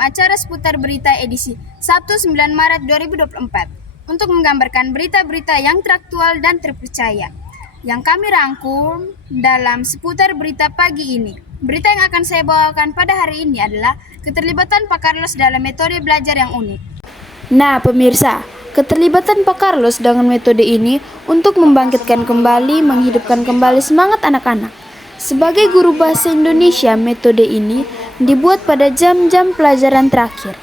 acara seputar berita edisi Sabtu 9 Maret 2024 untuk menggambarkan berita-berita yang teraktual dan terpercaya yang kami rangkum dalam seputar berita pagi ini. Berita yang akan saya bawakan pada hari ini adalah keterlibatan Pak Carlos dalam metode belajar yang unik. Nah pemirsa, keterlibatan Pak Carlos dengan metode ini untuk membangkitkan kembali, menghidupkan kembali semangat anak-anak. Sebagai guru bahasa Indonesia, metode ini dibuat pada jam-jam pelajaran terakhir.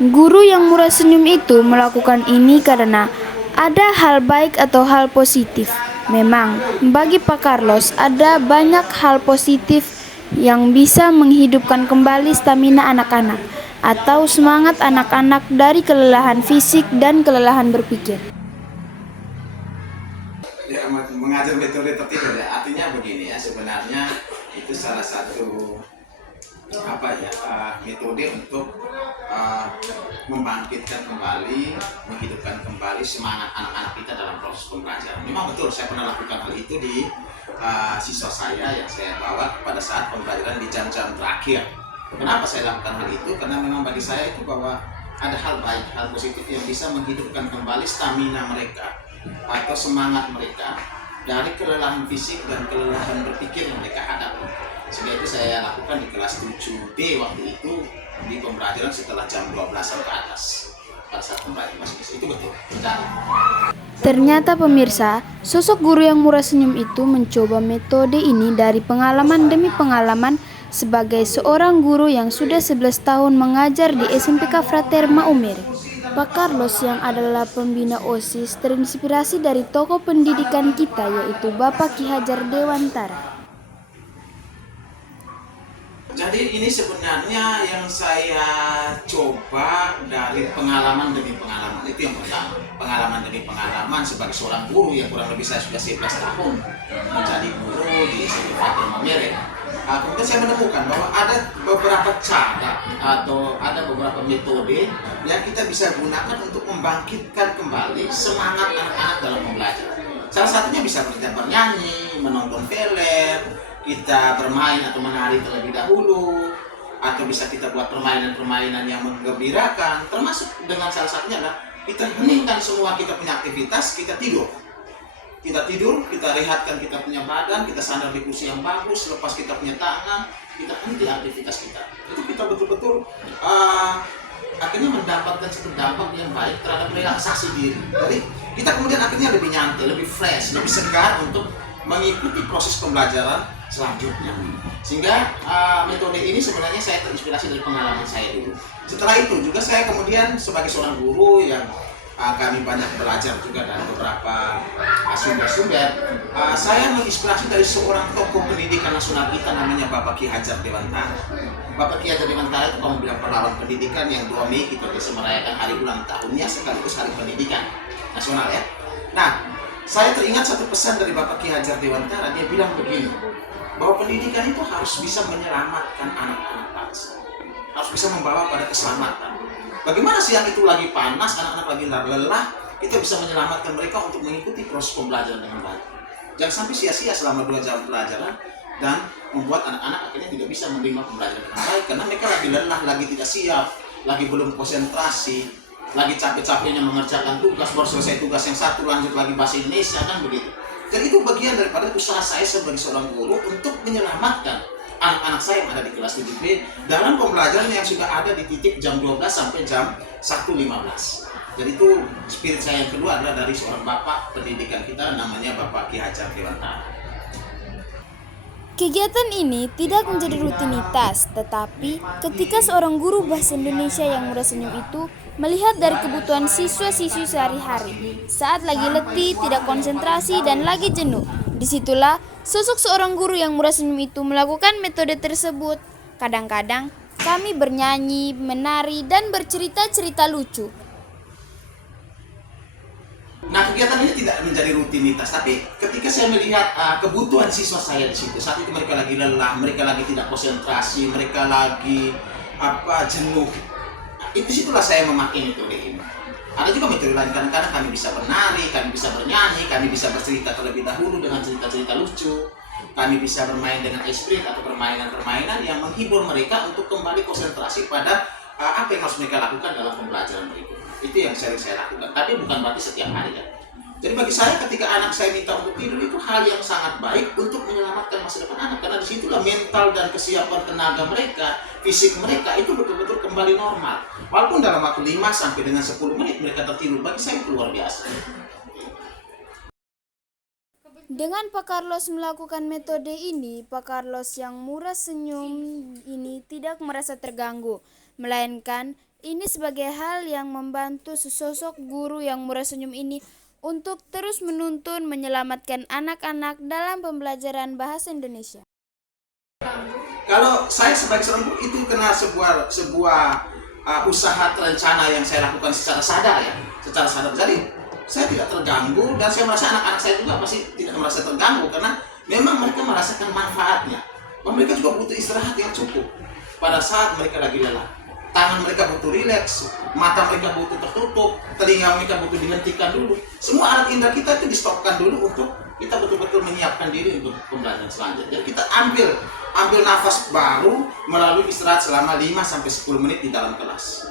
Guru yang murah senyum itu melakukan ini karena ada hal baik atau hal positif. Memang, bagi Pak Carlos ada banyak hal positif yang bisa menghidupkan kembali stamina anak-anak atau semangat anak-anak dari kelelahan fisik dan kelelahan berpikir. Ya, mengajar metode tertidur ya, artinya begini ya, sebenarnya itu salah satu metode untuk membangkitkan kembali, menghidupkan kembali semangat anak-anak kita dalam proses pembelajaran. Memang betul, saya pernah lakukan hal itu di siswa saya yang saya bawa pada saat pembelajaran di jam-jam terakhir. Kenapa saya lakukan hal itu? Karena memang bagi saya itu bahwa ada hal baik, hal positif yang bisa menghidupkan kembali stamina mereka atau semangat mereka dari kelelahan fisik dan kelelahan berpikir yang mereka hadapi. Sehingga itu saya lakukan di kelas 7D waktu itu di pembelajaran setelah jam 12-an ke atas pada saat pembelajaran masih bisa. Itu betul. Ternyata pemirsa, sosok guru yang murah senyum itu mencoba metode ini dari pengalaman demi pengalaman sebagai seorang guru yang sudah 11 tahun mengajar di SMPK Frater Maumere. Pak Carlos yang adalah pembina OSIS terinspirasi dari tokoh pendidikan kita yaitu Bapak Ki Hajar Dewantara. Jadi ini sebenarnya yang saya coba dari pengalaman demi pengalaman. Itu yang pertama, pengalaman demi pengalaman sebagai seorang guru yang kurang lebih saya sudah 11 tahun menjadi guru di SMPK Frater Maumere. Kemudian saya menemukan bahwa ada beberapa cara atau ada beberapa metode yang kita bisa gunakan untuk membangkitkan kembali semangat anak-anak dalam pembelajaran. Salah satunya bisa kita bernyanyi, menonton film, kita bermain atau menari terlebih dahulu, atau bisa kita buat permainan-permainan yang menggembirakan, termasuk dengan salah satunya adalah kita heningkan semua kita punya aktivitas, kita tidur, kita rehatkan kita punya badan, kita sandar di kursi yang bagus, lepas kita punya tangan, kita henti aktivitas kita. Itu kita betul-betul akhirnya mendapatkan satu dampak yang baik terhadap relaksasi diri. Jadi kita kemudian akhirnya lebih nyantai, lebih fresh, lebih segar untuk mengikuti proses pembelajaran selanjutnya. Sehingga metode ini sebenarnya saya terinspirasi dari pengalaman saya dulu. Setelah itu juga saya kemudian sebagai seorang guru yang kami banyak belajar juga dari beberapa sumber-sumber. Saya menginspirasi dari seorang tokoh pendidikan nasional kita namanya Bapak Ki Hajar Dewantara. Bapak Ki Hajar Dewantara itu kalau bilang pahlawan pendidikan yang 2 Mei kita bisa merayakan hari ulang tahunnya sekaligus hari pendidikan nasional ya. Nah, saya teringat satu pesan dari Bapak Ki Hajar Dewantara. Dia bilang begini, bahwa pendidikan itu harus bisa menyelamatkan anak-anak bangsa, harus bisa membawa pada keselamatan. Bagaimana siang itu lagi panas, anak-anak lagi lelah, kita bisa menyelamatkan mereka untuk mengikuti proses pembelajaran dengan baik. Jangan sampai sia-sia selama 2 jam pelajaran dan membuat anak-anak akhirnya tidak bisa menerima pembelajaran dengan baik karena mereka lagi lelah, lagi tidak siap, lagi belum konsentrasi, lagi capek-capeknya mengerjakan tugas, baru selesai tugas yang satu lanjut lagi bahasa Indonesia, kan begitu. Jadi itu bagian daripada usaha saya sebagai seorang guru untuk menyelamatkan anak-anak saya yang ada di kelas 7B dalam pembelajaran yang sudah ada di titik jam 12 sampai jam 1.15. Jadi itu spirit saya yang kedua adalah dari seorang bapak pendidikan kita namanya Bapak Ki Hajar Dewantara. Kegiatan ini tidak menjadi rutinitas, tetapi ketika seorang guru bahasa Indonesia yang murah senyum itu melihat dari kebutuhan siswa-siswi sehari-hari, saat lagi letih, tidak konsentrasi, dan lagi jenuh, disitulah sosok seorang guru yang murah senyum itu melakukan metode tersebut. Kadang-kadang kami bernyanyi, menari, dan bercerita-cerita lucu. Nah, kegiatan ini tidak menjadi rutinitas, tapi ketika saya melihat kebutuhan siswa saya di situ, saat itu mereka lagi lelah, mereka lagi tidak konsentrasi, mereka lagi jenuh. Itu situlah saya memakai metode ini. Ada juga metode lain, kadang-kadang kami bisa menari, kami bisa bernyanyi, kami bisa bercerita terlebih dahulu dengan cerita-cerita lucu, kami bisa bermain dengan esprit atau permainan-permainan yang menghibur mereka untuk kembali konsentrasi pada apa yang harus mereka lakukan dalam pembelajaran berikut. Itu yang sering saya lakukan, tapi bukan berarti setiap hari ya. Jadi bagi saya ketika anak saya minta untuk tidur itu hal yang sangat baik untuk menyelamatkan masa depan anak, karena disitulah mental dan kesiapan tenaga mereka, fisik mereka itu betul-betul kembali normal. Walaupun dalam waktu 5 sampai dengan 10 menit mereka tertidur, bagi saya itu luar biasa. Dengan Pak Carlos melakukan metode ini, Pak Carlos yang murah senyum ini tidak merasa terganggu, melainkan ini sebagai hal yang membantu sesosok guru yang murah senyum ini untuk terus menuntun menyelamatkan anak-anak dalam pembelajaran bahasa Indonesia. Kalau saya sebagai seorang guru itu kena sebuah usaha terencana yang saya lakukan secara sadar ya, secara sadar. Jadi saya tidak terganggu dan saya merasa anak-anak saya juga pasti tidak merasa terganggu karena memang mereka merasakan manfaatnya. Mereka juga butuh istirahat yang cukup pada saat mereka lagi lelah. Tangan mereka butuh rileks, mata mereka butuh tertutup, telinga mereka butuh dihentikan dulu. Semua alat indera kita itu di-stopkan dulu untuk kita betul-betul menyiapkan diri untuk pembelajaran selanjutnya. Jadi kita ambil nafas baru melalui istirahat selama 5-10 menit di dalam kelas.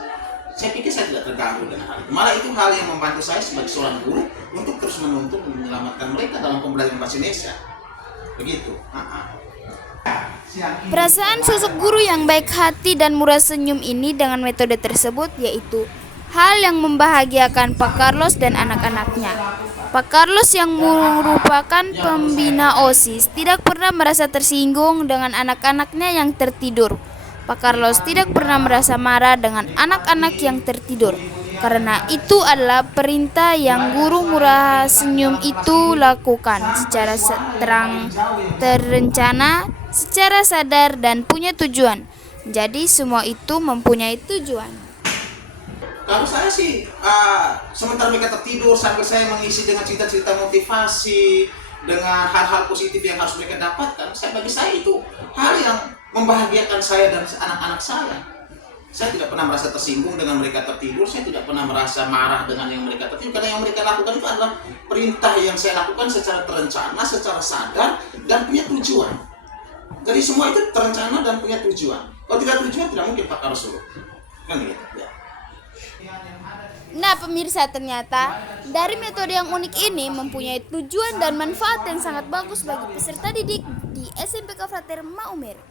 Saya pikir saya tidak terganggu dengan hal itu. Malah itu hal yang membantu saya sebagai seorang guru untuk terus menuntut menyelamatkan mereka dalam pembelajaran bahasa Indonesia. Begitu. Perasaan sosok guru yang baik hati dan murah senyum ini dengan metode tersebut yaitu hal yang membahagiakan Pak Carlos dan anak-anaknya. Pak Carlos yang merupakan pembina OSIS tidak pernah merasa tersinggung dengan anak-anaknya yang tertidur. Pak Carlos tidak pernah merasa marah dengan anak-anak yang tertidur, karena itu adalah perintah yang guru murah senyum itu lakukan secara terencana, secara sadar dan punya tujuan. Jadi semua itu mempunyai tujuan. Kalau saya sih, sementara mereka tertidur sambil saya mengisi dengan cerita-cerita motivasi, dengan hal-hal positif yang harus mereka dapatkan, bagi saya itu hal yang membahagiakan saya dan anak-anak saya. Saya tidak pernah merasa tersinggung dengan mereka tertidur, saya tidak pernah merasa marah dengan yang mereka tertidur, karena yang mereka lakukan itu adalah perintah yang saya lakukan secara terencana, secara sadar, dan punya tujuan. Jadi semua itu terencana dan punya tujuan. Kalau tidak tujuan, tidak mungkin Pak Carlos suruh. Kan gitu ya. Nah pemirsa, ternyata dari metode yang unik ini mempunyai tujuan dan manfaat yang sangat bagus bagi peserta didik di SMPK Frater Maumere.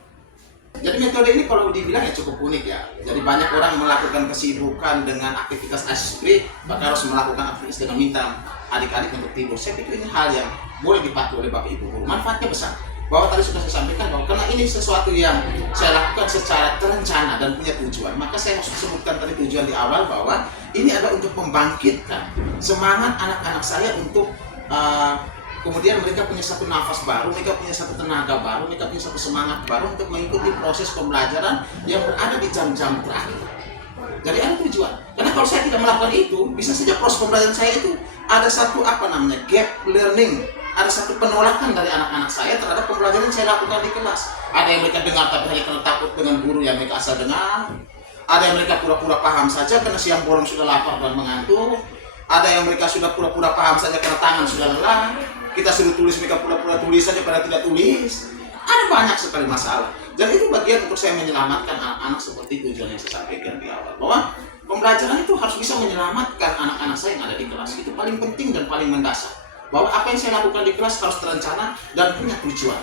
Jadi metode ini kalau dibilang ya cukup unik ya. Jadi banyak orang melakukan kesibukan dengan aktivitas asli, bahkan harus melakukan aktivitas dengan minta adik-adik untuk tidur. Saya pikir ini hal yang boleh dipatuhi oleh Bapak Ibu guru. Manfaatnya besar. Bahwa tadi sudah saya sampaikan bahwa karena ini sesuatu yang saya lakukan secara terencana dan punya tujuan, maka saya harus sebutkan tadi tujuan di awal bahwa ini adalah untuk membangkitkan semangat anak-anak saya untuk kemudian mereka punya satu nafas baru, mereka punya satu tenaga baru, mereka punya satu semangat baru untuk mengikuti proses pembelajaran yang berada di jam-jam terakhir. Jadi ada tujuan. Karena kalau saya tidak melakukan itu, bisa saja proses pembelajaran saya itu ada satu gap learning, ada satu penolakan dari anak-anak saya terhadap pembelajaran yang saya lakukan di kelas. Ada yang mereka dengar tapi hanya karena takut dengan guru yang mereka asal dengar. Ada yang mereka pura-pura paham saja karena siang bolong sudah lapar dan mengantuk. Ada yang mereka sudah pura-pura paham saja karena tangan sudah lelah. Kita suruh tulis, mereka pura-pura tulis saja pada tidak tulis. Ada banyak sekali masalah. Dan itu bagian untuk saya menyelamatkan anak-anak seperti tujuan yang saya sampaikan di awal. Bahwa pembelajaran itu harus bisa menyelamatkan anak-anak saya yang ada di kelas. Itu paling penting dan paling mendasar. Bahwa apa yang saya lakukan di kelas harus terencana dan punya tujuan.